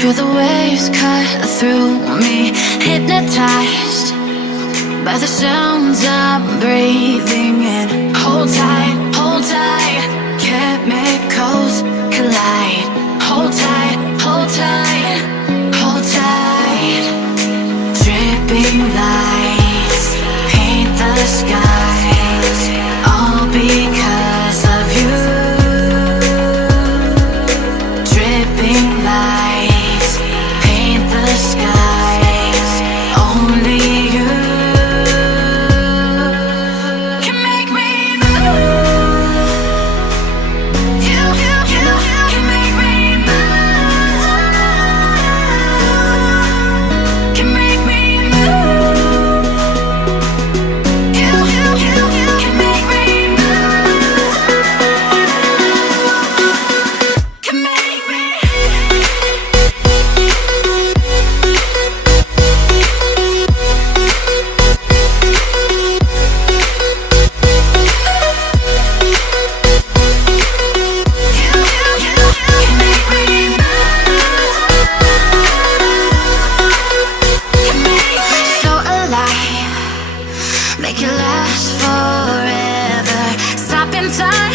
Feel the waves cut through me, hypnotized by the sounds I'm breathing in. Hold tight, hold tight, chemicals collide. Hold tight, hold tight, hold tight. Dripping lights paint the skies, all because of you. Dripping lights paint the skies, only you can make me move. You can make me move. Can make me move. You can make me move. Can make me. So alive, make it last forever. Stop in time.